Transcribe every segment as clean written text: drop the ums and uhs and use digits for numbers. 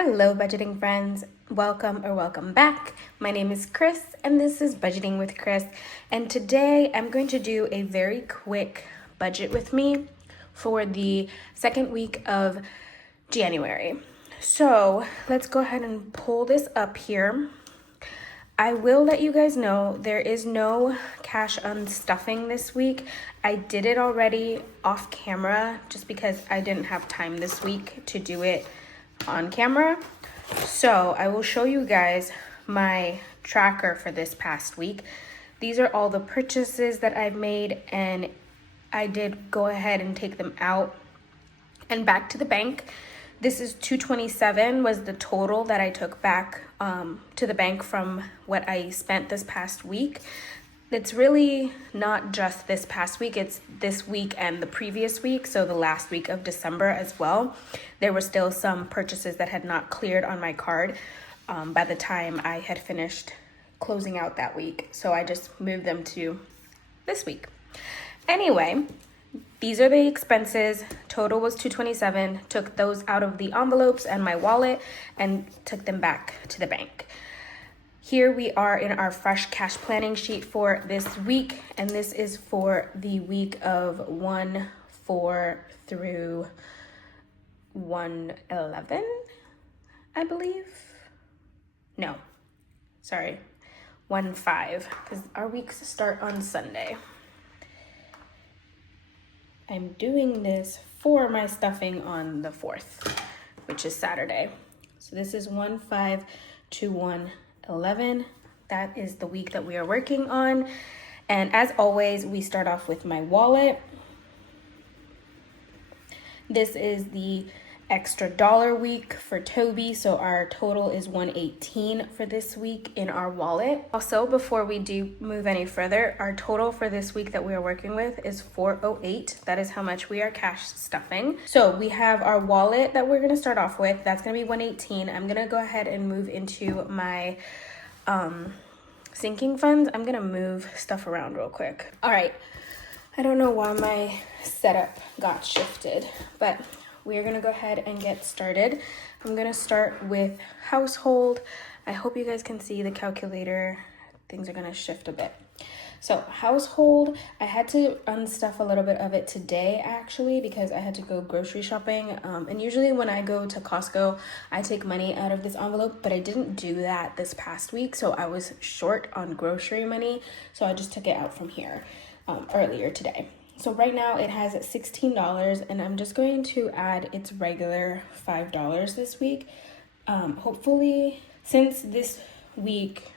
Hello, budgeting friends. Welcome back. My name is Chris, and this is Budgeting with Chris. And today I'm going to do a very quick budget with me for the second week of January. So let's go ahead and pull this up here. I will let you guys know there is no cash unstuffing this week. I did it already off camera just because I didn't have time this week to do it on camera. So I will show you guys my tracker for this past week. These are all the purchases that I've made, and I did go ahead and take them out and back to the bank. This is $227 was the total that I took back to the bank from what I spent this past week. It's really not just this past week, it's this week and the previous week, so the last week of December as well. There were still some purchases that had not cleared on my card by the time I had finished closing out that week, so I just moved them to this week. Anyway, these are the expenses. Total was $227. Took those out of the envelopes and my wallet and took them back to the bank. Here we are in our fresh cash planning sheet for this week, and this is for the week of 1/4 through 1/11, I believe. No, sorry, 1/5, because our weeks start on Sunday. I'm doing this for my stuffing on the 4th, which is Saturday. So this is 1/5 to 1/11. That is the week that we are working on. And as always, we start off with my wallet. This is the extra dollar week for Toby, so our total is $118 for this week in our wallet. Also, before we do move any further, our total for this week that we are working with is $408. That is how much we are cash stuffing. So we have our wallet that we're going to start off with. That's going to be $118. I'm going to go ahead and move into my sinking funds. I'm going to move stuff around real quick. All right. I don't know why my setup got shifted, but we are going to go ahead and get started. I'm going to start with household. I hope you guys can see the calculator. Things are going to shift a bit. So household, I had to unstuff a little bit of it today actually because I had to go grocery shopping. And usually when I go to Costco, I take money out of this envelope, but I didn't do that this past week. So I was short on grocery money. So I just took it out from here earlier today. So right now it has $16, and I'm just going to add its regular $5 this week. Hopefully, since this week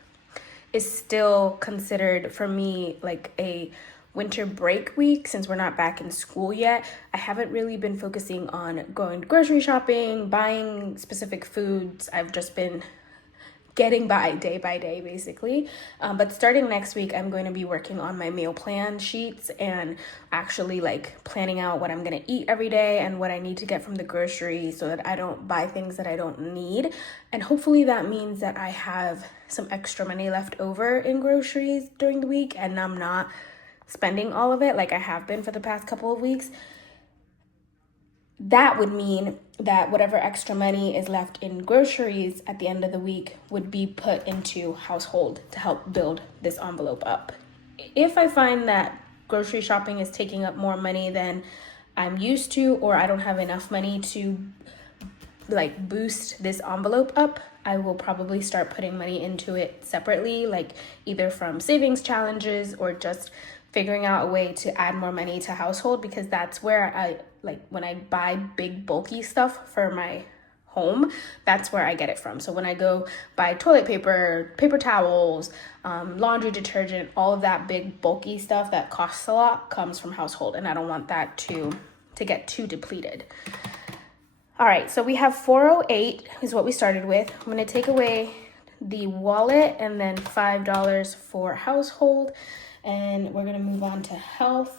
is still considered for me like a winter break week, since we're not back in school yet, I haven't really been focusing on going grocery shopping, buying specific foods. I've just been getting by day basically, but starting next week I'm going to be working on my meal plan sheets and actually like planning out what I'm going to eat every day and what I need to get from the grocery so that I don't buy things that I don't need. And hopefully that means that I have some extra money left over in groceries during the week and I'm not spending all of it like I have been for the past couple of weeks. That would mean that whatever extra money is left in groceries at the end of the week would be put into household to help build this envelope up. If I find that grocery shopping is taking up more money than I'm used to, or I don't have enough money to like boost this envelope up, I will probably start putting money into it separately, like either from savings challenges or just figuring out a way to add more money to household, because that's where I like when I buy big bulky stuff for my home, that's where I get it from. So when I go buy toilet paper, paper towels, laundry detergent, all of that big bulky stuff that costs a lot comes from household, and I don't want that to get too depleted. All right, so we have 408 is what we started with. I'm going to take away the wallet and then $5 for household, and we're going to move on to health.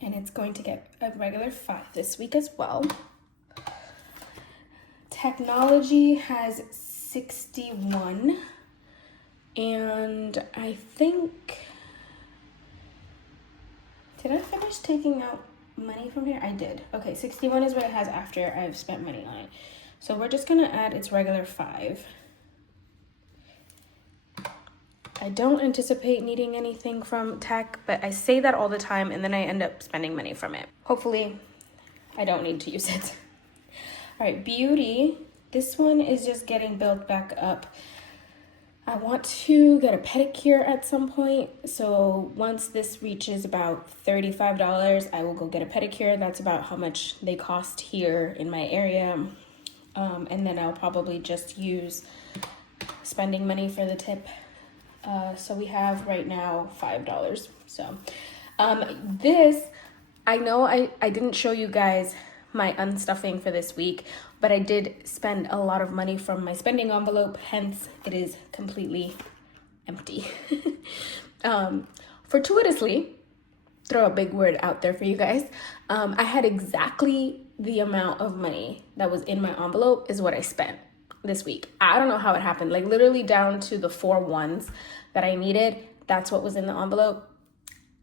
And it's going to get a regular 5 this week as well. Technology has 61. And I think, did I finish taking out money from here? I did. Okay, 61 is what it has after I've spent money on it. So we're just gonna add its regular 5. I don't anticipate needing anything from tech, but I say that all the time and then I end up spending money from it. Hopefully I don't need to use it. All right, beauty. This one is just getting built back up. I want to get a pedicure at some point. So once this reaches about $35, I will go get a pedicure. That's about how much they cost here in my area. And then I'll probably just use spending money for the tip. So we have right now $5. So this, I know I didn't show you guys my unstuffing for this week, but I did spend a lot of money from my spending envelope, hence it is completely empty. Fortuitously, throw a big word out there for you guys, I had exactly the amount of money that was in my envelope is what I spent this week. I don't know how it happened, like literally down to the 4 ones that I needed. That's what was in the envelope.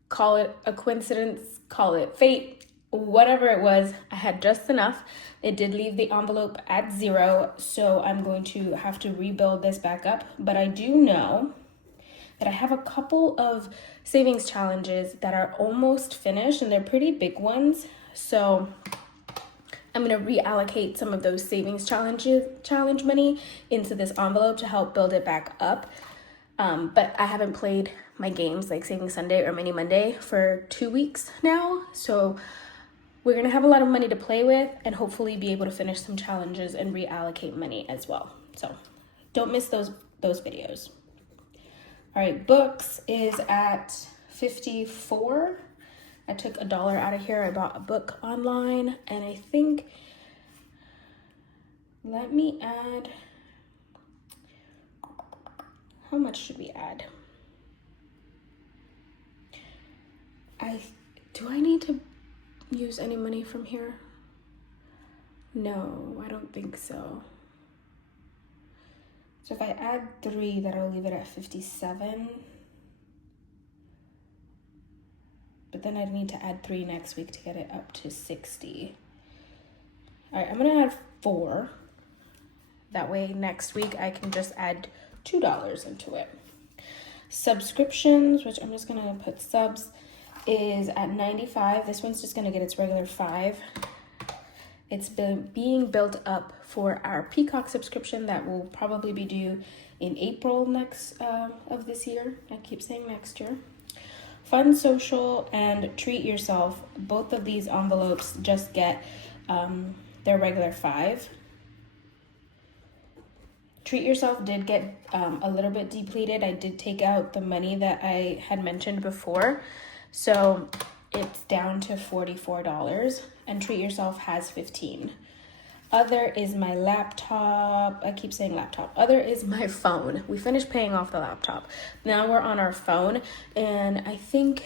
Call it a coincidence, call it fate, whatever it was, I had just enough. It did leave the envelope at 0, so I'm going to have to rebuild this back up. But I do know that I have a couple of savings challenges that are almost finished and they're pretty big ones. So I'm going to reallocate some of those savings challenge money into this envelope to help build it back up. But I haven't played my games like Saving Sunday or Mini Monday for 2 weeks now. So we're going to have a lot of money to play with and hopefully be able to finish some challenges and reallocate money as well. So don't miss those videos. All right, books is at 54. I took $1 out of here. I bought a book online and I think, let me add, how much should we add? Do I need to use any money from here? No, I don't think so. So if I add 3, that'll leave it at 57. But then I'd need to add 3 next week to get it up to 60. All right, I'm gonna add 4. That way next week I can just add $2 into it. Subscriptions, which I'm just gonna put subs, is at 95. This one's just gonna get its regular 5. It's been being built up for our Peacock subscription that will probably be due in April of this year. I keep saying next year. Fun Social and Treat Yourself, both of these envelopes just get their regular 5. Treat Yourself did get a little bit depleted. I did take out the money that I had mentioned before. So it's down to $44 and Treat Yourself has 15. Other is my laptop. I keep saying laptop. Other is my phone. We finished paying off the laptop. Now we're on our phone and I think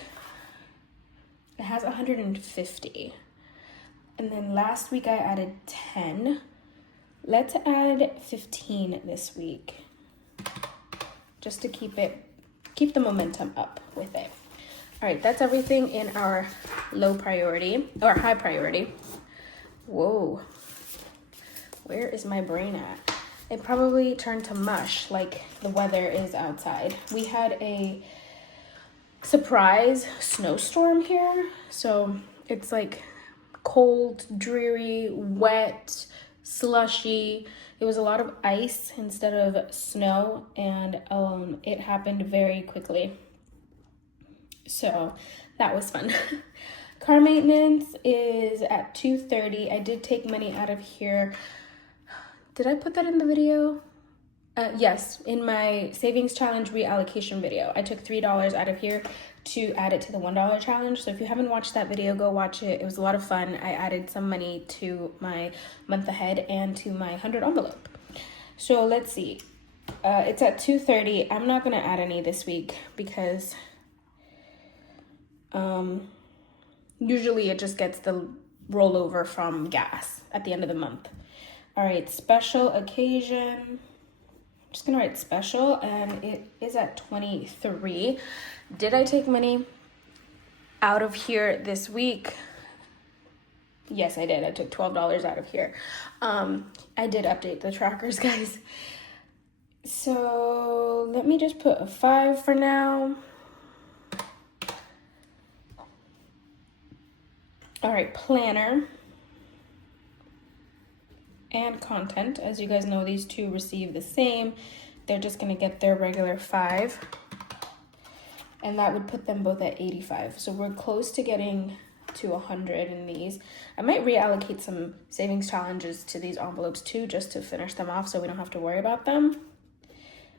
it has 150. And then last week I added 10. Let's add 15 this week just to keep the momentum up with it. All right, that's everything in our low priority or high priority. Whoa, where is my brain at? It probably turned to mush like the weather is outside. We had a surprise snowstorm here. So it's like cold, dreary, wet, slushy. It was a lot of ice instead of snow, and it happened very quickly. So that was fun. Car maintenance is at $230. I did take money out of here. Did I put that in the video? Yes, in my savings challenge reallocation video. I took $3 out of here to add it to the $1 challenge. So if you haven't watched that video, go watch it. It was a lot of fun. I added some money to my month ahead and to my 100 envelope. So let's see. It's at $230. I'm not going to add any this week because usually it just gets the rollover from gas at the end of the month. All right, special occasion. I'm just gonna write special and it is at 23. Did I take money out of here this week? Yes, I did. I took $12 out of here. I did update the trackers, guys. So let me just put a 5 for now. All right, planner and content. As you guys know, these two receive the same. They're just gonna get their regular 5. And that would put them both at 85. So we're close to getting to 100 in these. I might reallocate some savings challenges to these envelopes too, just to finish them off so we don't have to worry about them.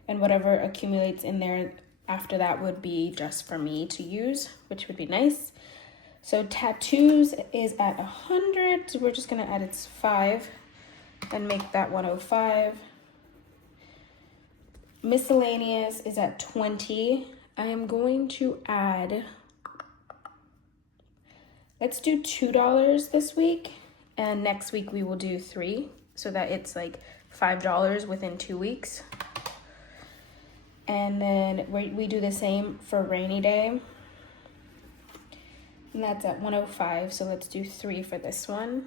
And whatever accumulates in there after that would be just for me to use, which would be nice. So tattoos is at 100, so we're just gonna add its 5 and make that 105. Miscellaneous is at 20. I am going to add, let's do $2 this week, and next week we will do 3, so that it's like $5 within 2 weeks. And then we do the same for rainy day, and that's at 105, so let's do 3 for this one.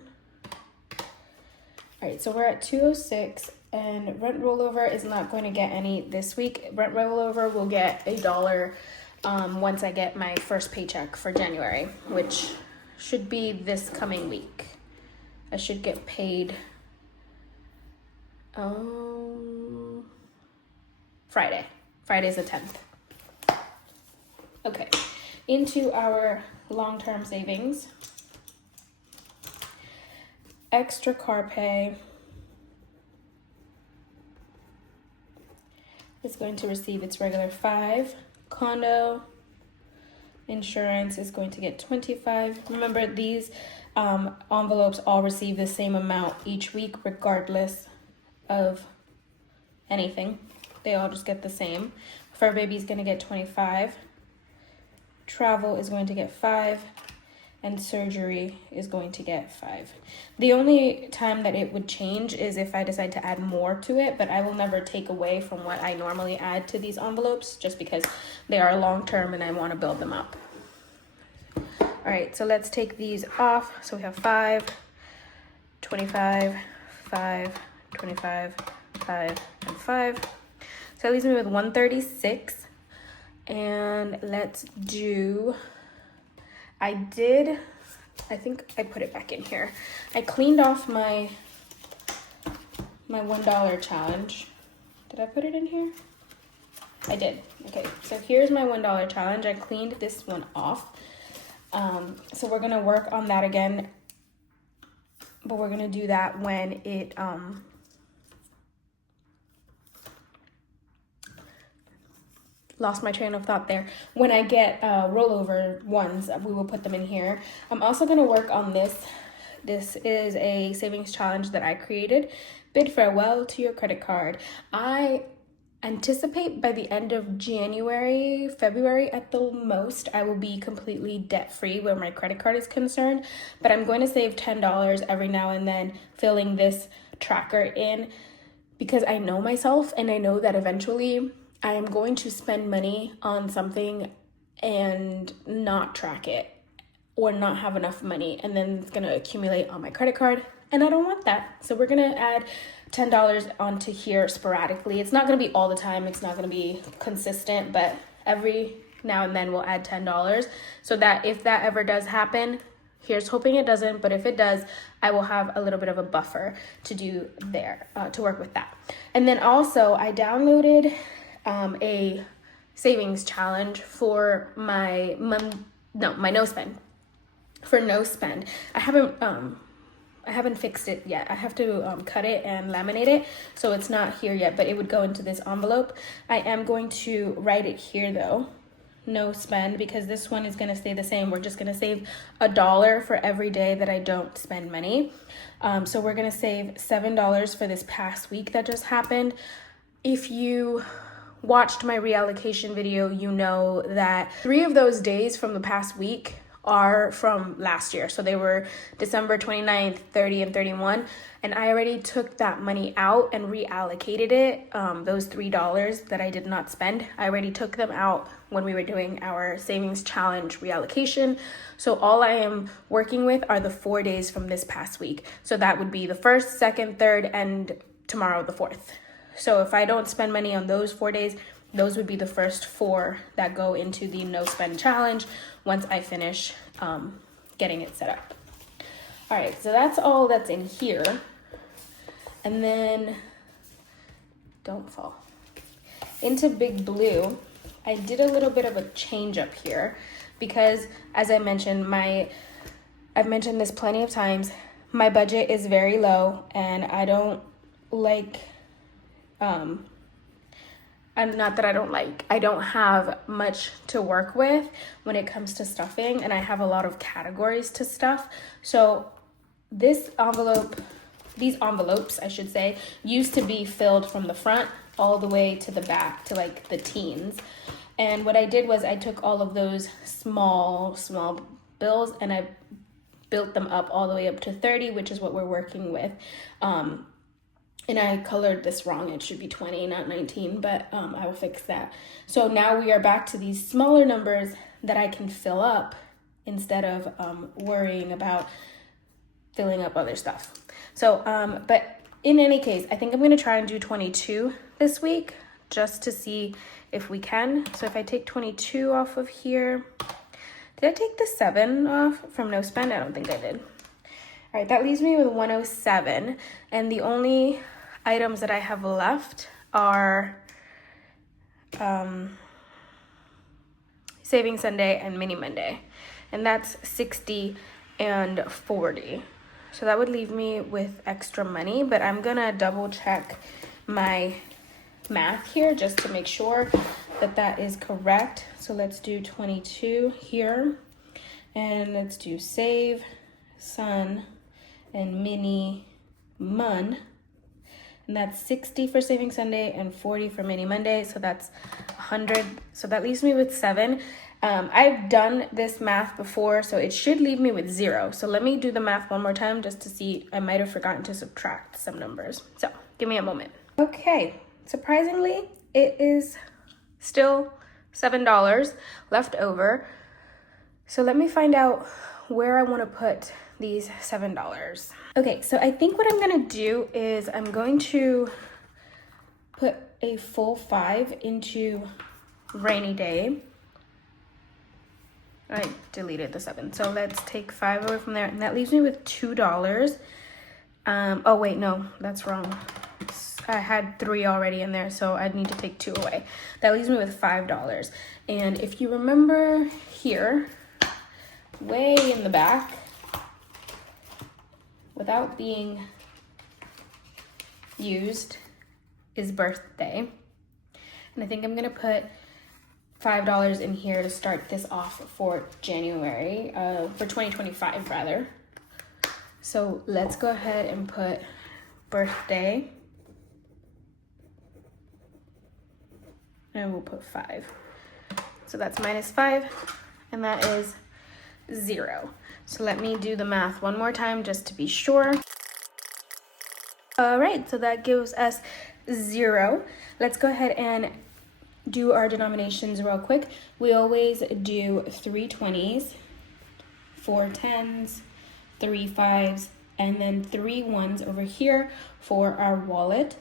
All right, so we're at 206, and rent rollover is not going to get any this week. Rent rollover will get $1 once I get my first paycheck for January, which should be this coming week. I should get paid Friday. Friday's the 10th. Okay, into our long-term savings. Extra car pay is going to receive its regular 5. Condo insurance is going to get 25. Remember, these envelopes all receive the same amount each week, regardless of anything. They all just get the same. Fur baby is going to get 25. Travel is going to get 5. And surgery is going to get 5. The only time that it would change is if I decide to add more to it, but I will never take away from what I normally add to these envelopes, just because they are long-term and I want to build them up. All right, so let's take these off. So we have 5, 25, 5, 25, 5, and 5. So that leaves me with 136. And let's do, I think I put it back in here. I cleaned off my $1 challenge. Did I put it in here? I did. Okay, so here's my $1 challenge. I cleaned this one off. So we're gonna work on that again, but we're gonna do that when it, lost my train of thought there. When I get rollover ones, we will put them in here. I'm also going to work on this. This is a savings challenge that I created. Bid farewell to your credit card. I anticipate by the end of January, February at the most, I will be completely debt-free where my credit card is concerned. But I'm going to save $10 every now and then, filling this tracker in, because I know myself and I know that eventually I am going to spend money on something and not track it, or not have enough money, and then it's gonna accumulate on my credit card, and I don't want that. So we're gonna add $10 onto here sporadically. It's not gonna be all the time, it's not gonna be consistent, but every now and then we'll add $10 so that if that ever does happen, here's hoping it doesn't, but if it does, I will have a little bit of a buffer to do there, to work with that. And then also I downloaded a savings challenge for my no spend. For no spend, I haven't fixed it yet. I have to cut it and laminate it, so it's not here yet, but it would go into this envelope. I am going to write it here though, no spend, because this one is going to stay the same. We're just going to save $1 for every day that I don't spend money. So we're going to save $7 for this past week that just happened. If you watched my reallocation video, you know that 3 of those days from the past week are from last year. So they were December 29th, 30, and 31. And I already took that money out and reallocated it. Those $3 that I did not spend, I already took them out when we were doing our savings challenge reallocation. So all I am working with are the 4 days from this past week. So that would be the 1st, 2nd, 3rd, and tomorrow the 4th. So if I don't spend money on those 4 days, those would be the first 4 that go into the no spend challenge once I finish getting it set up. All right, so that's all that's in here. And then, don't fall. Into Big Blue, I did a little bit of a change up here because, as I mentioned, I've mentioned this plenty of times, my budget is very low and I don't like, I don't have much to work with when it comes to stuffing, and I have a lot of categories to stuff. So these envelopes, I should say, used to be filled from the front all the way to the back to like the teens. And what I did was I took all of those small bills and I built them up all the way up to 30, which is what we're working with. And I colored this wrong. It should be 20, not 19, but I will fix that. So now we are back to these smaller numbers that I can fill up instead of worrying about filling up other stuff. So, but in any case, I think I'm going to try and do 22 this week just to see if we can. So if I take 22 off of here, did I take the 7 off from no spend? I don't think I did. All right, that leaves me with 107. And the only items that I have left are Saving Sunday and Mini Monday. And that's 60 and 40. So that would leave me with extra money, but I'm gonna double check my math here just to make sure that that is correct. So let's do 22 here, and let's do Save, Sun, and Mini Mon. And that's 60 for Saving Sunday and 40 for Mini Monday. So that's 100. So that leaves me with 7. I've done this math before, so it should leave me with 0. So let me do the math one more time just to see. I might have forgotten to subtract some numbers. So give me a moment. Okay, surprisingly, it is still $7 left over. So let me find out where I want to put these $7. Okay, so I think what I'm gonna do is I'm going to put a full 5 into Rainy Day. I deleted the 7, so let's take 5 away from there, and that leaves me with $2. Oh wait, no, that's wrong. I had 3 already in there, so I'd need to take 2 away. That leaves me with $5. And if you remember here, way in the back, without being used, is birthday. And I think I'm gonna put $5 in here to start this off for January, for 2025 rather. So let's go ahead and put birthday. And we'll put 5. So that's -5, and that is 0. So let me do the math one more time just to be sure. All right, so that gives us 0. Let's go ahead and do our denominations real quick. We always do 3 20s, 4 10s, 3 5s, and then 3 1s over here for our wallet.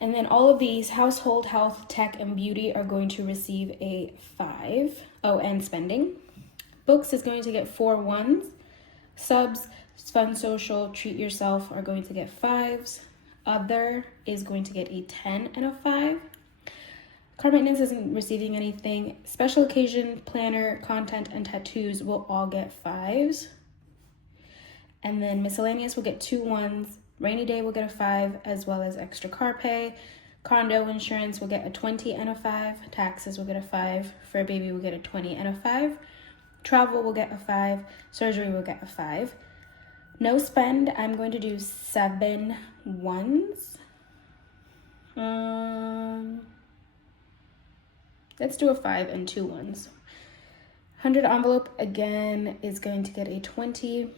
And then all of these, household, health, tech, and beauty, are going to receive a 5. Oh, and spending. Books is going to get 4 1s. Subs, fun, social, treat yourself are going to get 5s. Other is going to get a 10 and a 5. Car maintenance isn't receiving anything. Special occasion, planner, content, and tattoos will all get 5s. And then miscellaneous will get 2 1s. Rainy day will get a 5, as well as extra car pay. Condo insurance will get a 20 and a 5. Taxes will get a 5. Fur baby will get a 20 and a 5. Travel will get a 5. Surgery will get a 5. No spend, I'm going to do 7 1s. Let's do a 5 and 2 1s. 100 envelope again is going to get a 20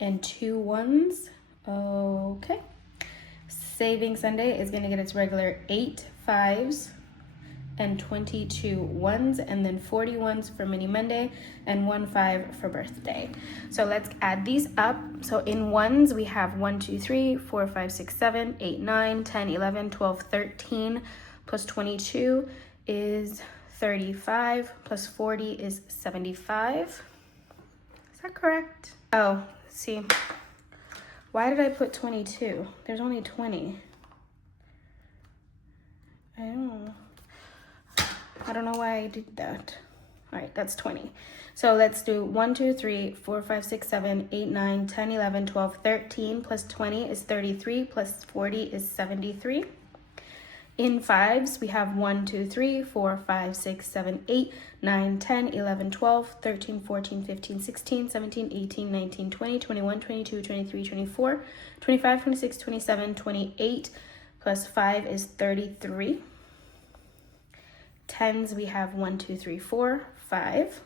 and 2 ones. Okay. Saving Sunday is going to get its regular 8 5s and 22 ones, and then 40 ones for Mini Monday and 1 5 for birthday. So let's add these up. So in ones, we have 1 2 3 4 5 6 7 8 9 10 11 12 13 plus 22 is 35 plus 40 is 75. Is that correct? Oh, see, why did I put 22? There's only 20. I don't know why I did that. All right, that's 20. So let's do 1 2 3 4 5 6 7 8 9 10 11 12 13 plus 20 is 33 plus 40 is 73. In fives, we have 1 2 3 4 5 6 7 8 9 10 11 12 13 14 15 16 17 18 19 20 21 22 23 24 25 26 27 28 plus 5 is 33. Tens, we have 1 2 3 4 5.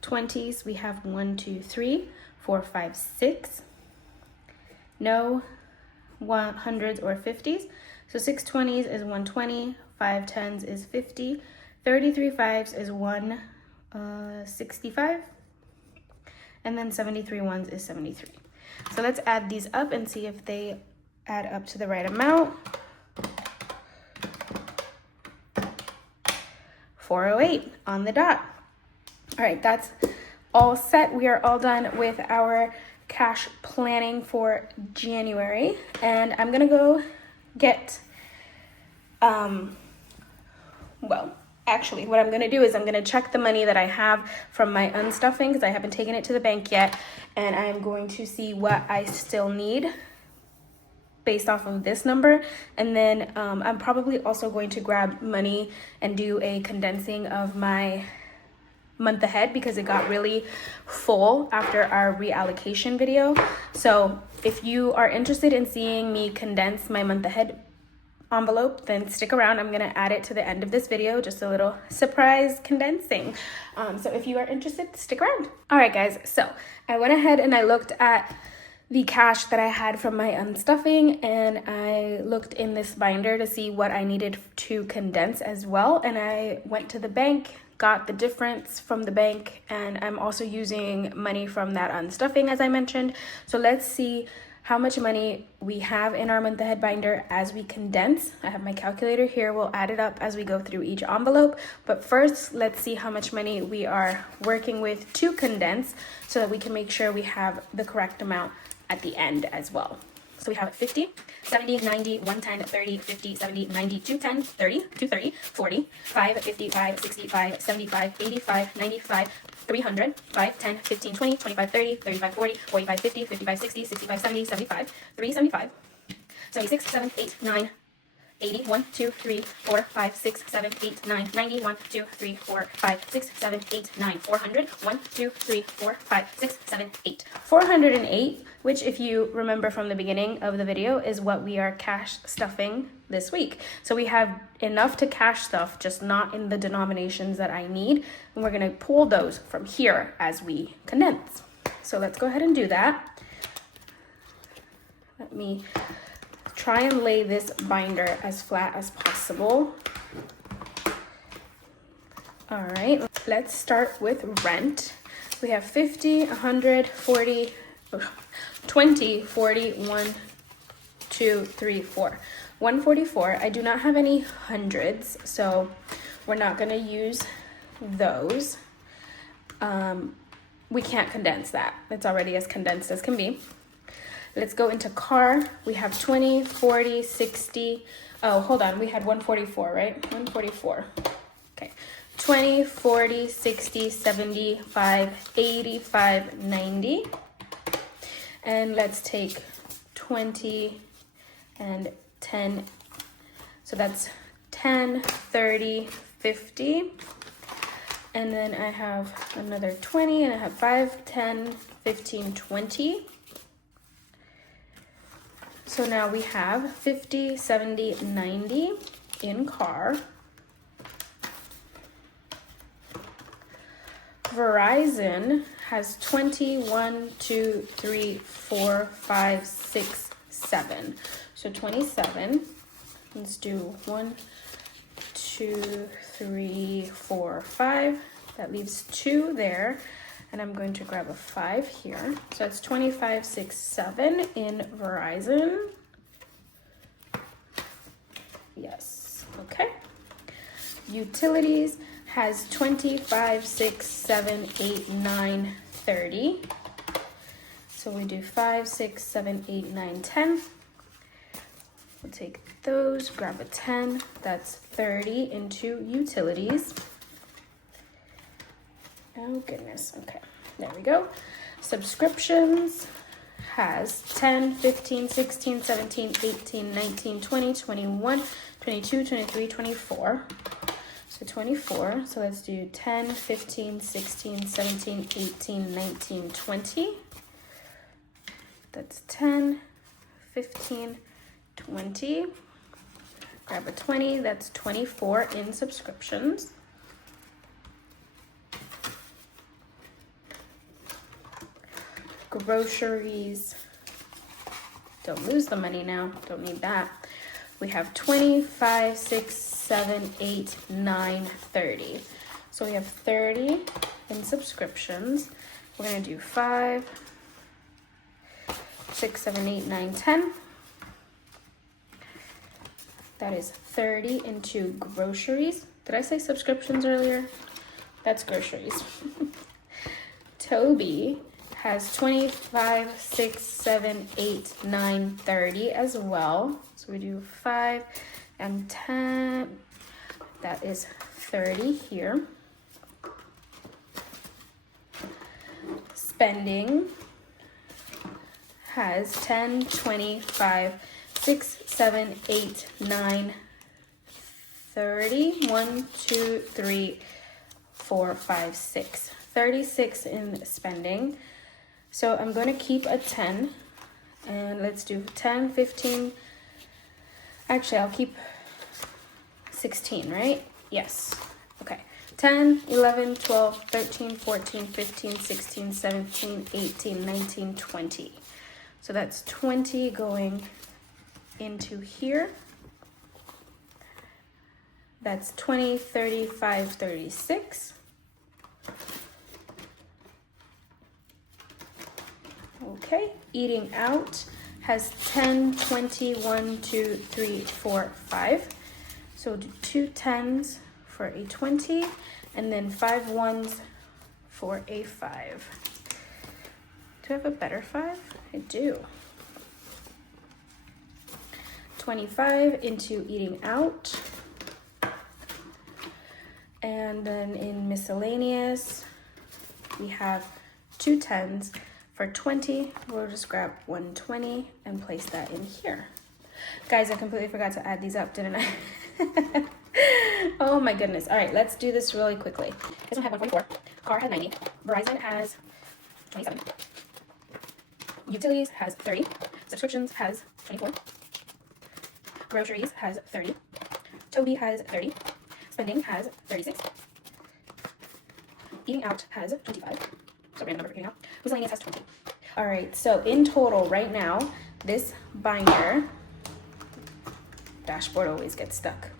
20s, we have 1 2 3 4 5 6. No hundreds or 50s. So 6 20s is 120, 5 10s is 50, 33 5s is 165, and then 73 ones is 73. So let's add these up and see if they add up to the right amount. 408 on the dot. All right, that's all set. We are all done with our cash planning for January, and I'm gonna go get well, actually what I'm gonna do is I'm gonna check the money that I have from my unstuffing, because I haven't taken it to the bank yet, and I'm going to see what I still need based off of this number. And then I'm probably also going to grab money and do a condensing of my month ahead, because it got really full after our reallocation video. So if you are interested in seeing me condense my month ahead envelope, then stick around. I'm gonna add it to the end of this video, just a little surprise condensing. So if you are interested, stick around. All right, guys, so I went ahead and I looked at the cash that I had from my unstuffing, and I looked in this binder to see what I needed to condense as well. And I went to the bank, got the difference from the bank, and I'm also using money from that unstuffing, as I mentioned. So let's see how much money we have in our month ahead binder as we condense. I have my calculator here. We'll add it up as we go through each envelope. But first, let's see how much money we are working with to condense, so that we can make sure we have the correct amount at the end as well. So we have 50, 70, 90, 110, 30, 50, 70, 90, 210, 30, 230, 40, 5, 55, 65, 75, 85, 95, 300, 5, 10, 15, 20, 25, 30, 35, 40, 45, 50, 55, 60, 65, 70, 75, 375, 76, 7, 8, 9, 80, 1, 2, 3, 4, 5, 6, 7, 8, 9, 90, 1, 2, 3, 4, 5, 6, 7, 8, 9, 400, 1, 2, 3, 4, 5, 6, 7, 8. 408, which if you remember from the beginning of the video, is what we are cash stuffing this week. So we have enough to cash stuff, just not in the denominations that I need. And we're gonna pull those from here as we condense. So let's go ahead and do that. Let me try and lay this binder as flat as possible. All right, let's start with rent. We have 50, 100, 40, 20, 40, 1, 2, 3, 4. 144. I do not have any hundreds, so we're not gonna use those. We can't condense that. It's already as condensed as can be. Let's go into car. We have 20, 40, 60. Oh, hold on. We had 144, right? 144. Okay. 20, 40, 60, 75, 85, 90. And let's take 20 and 10. So that's 10, 30, 50. And then I have another 20, and I have 5, 10, 15, 20. So now we have 50, 70, 90 in car. Verizon has 20, 1, 2, 3, 4, 5, 6, 7. So 27. Let's do 1, 2, 3, 4, 5. That leaves 2 there. And I'm going to grab a 5 here. So it's 25, 6, 7 in Verizon. Yes. Okay. Utilities has 25, 6, 7, 8, 9, 30. So we do 5, 6, 7, 8, 9, 10. We'll take those, grab a 10. That's 30 into utilities. Oh goodness, okay, there we go. Subscriptions has 10, 15, 16, 17, 18, 19, 20, 21, 22, 23, 24. So 24, so let's do 10, 15, 16, 17, 18, 19, 20. That's 10, 15, 20. Grab a 20, that's 24 in subscriptions. Groceries, don't lose the money now, don't need that. We have 25, 6, 7, 8, 9, 30. So we have 30 in subscriptions. We're gonna do 5, 6, 7, 8, 9, 10. That is 30 into groceries. Did I say subscriptions earlier? That's groceries. Toby has 25, 6, 7, 8, 9, 30 as well. So we do 5 and 10. That is 30 here. Spending has 10, 25, 6, 7, 8, 9, 30. 1, 2, 3, 4, 5, 6. 36 in spending. So I'm going to keep a 10. And let's do 10, 15. Actually, I'll keep 16, right? Yes. Okay. 10, 11, 12, 13, 14, 15, 16, 17, 18, 19, 20. So that's 20 going into here. That's 20, 35, 36. Okay, eating out has 10, 20, 1, 2, 3, 4, 5. So we'll do 2 10s for a 20 and then 5 1s for a 5. Do I have a better 5? I do. 25 into eating out. And then in miscellaneous, we have 2 10s. For 20, we'll just grab 120 and place that in here. Guys, I completely forgot to add these up, didn't I? Oh my goodness. All right, let's do this really quickly. This one had 144. Car had 90. Verizon has 27. Utilities has 30. Subscriptions has 24. Groceries has 30. Toby has 30. Spending has 36. Eating out has 25. So random number for eating out. Miscellaneous has 20. All right, so in total right now, this binder, dashboard always gets stuck.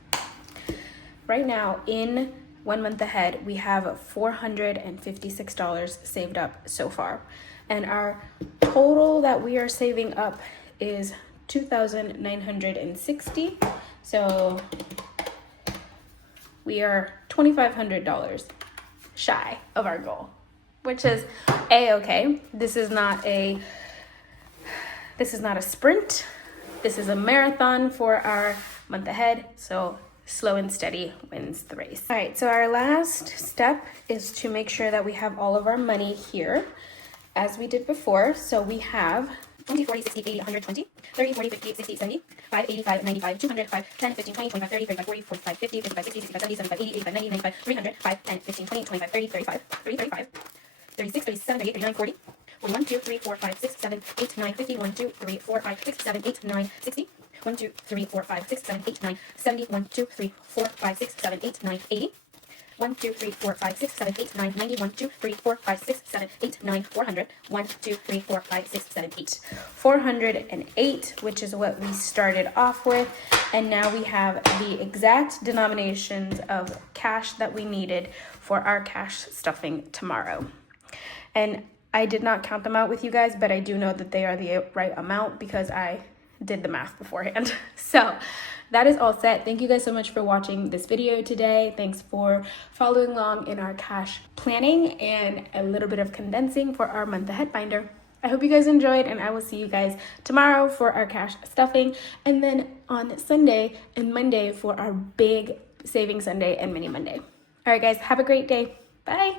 Right now in 1 month ahead, we have $456 saved up so far. And our total that we are saving up is $2,960. So we are $2,500 shy of our goal, which is a-okay. This is not a sprint. This is a marathon for our month ahead. So slow and steady wins the race. All right, so our last step is to make sure that we have all of our money here as we did before. So we have 20, 40, 60, 80, 120, 30, 40, 50, 60, 70, 5, 85, 95, 200, 5, 10, 15, 20, 25, 30, 35, 40, 45, 50, 55, 60, 65, 70, 75, 80, 85, 90, 95, 300, 5, 10, 15, 20, 25, 30, 35, 30, 35, 36, 37, 38, 39, 40, 41, 2, 3, 4, 5, 6, 7, 8, 9, 50, 1, 2, 3, 4, 5, 6, 7, 8, 9, 60, 1, 2, 3, 4, 5, 6, 7, 8, 9, 70, 1, 2, 3, 4, 5, 6, 7, 8, 9, 80, 1, 2, 3, 4, 5, 6, 7, 8, 9, 90, 1, 2, 3, 4, 5, 6, 7, 8, 9, 400. 1, 2, 3, 4, 5, 6, 7, 8. 408, which is what we started off with. And now we have the exact denominations of cash that we needed for our cash stuffing tomorrow. And I did not count them out with you guys, but I do know that they are the right amount because I did the math beforehand. So that is all set. Thank you guys so much for watching this video today. Thanks for following along in our cash planning and a little bit of condensing for our month ahead binder. I hope you guys enjoyed, and I will see you guys tomorrow for our cash stuffing, and then on Sunday and Monday for our big saving Sunday and mini Monday. All right, guys, have a great day. Bye.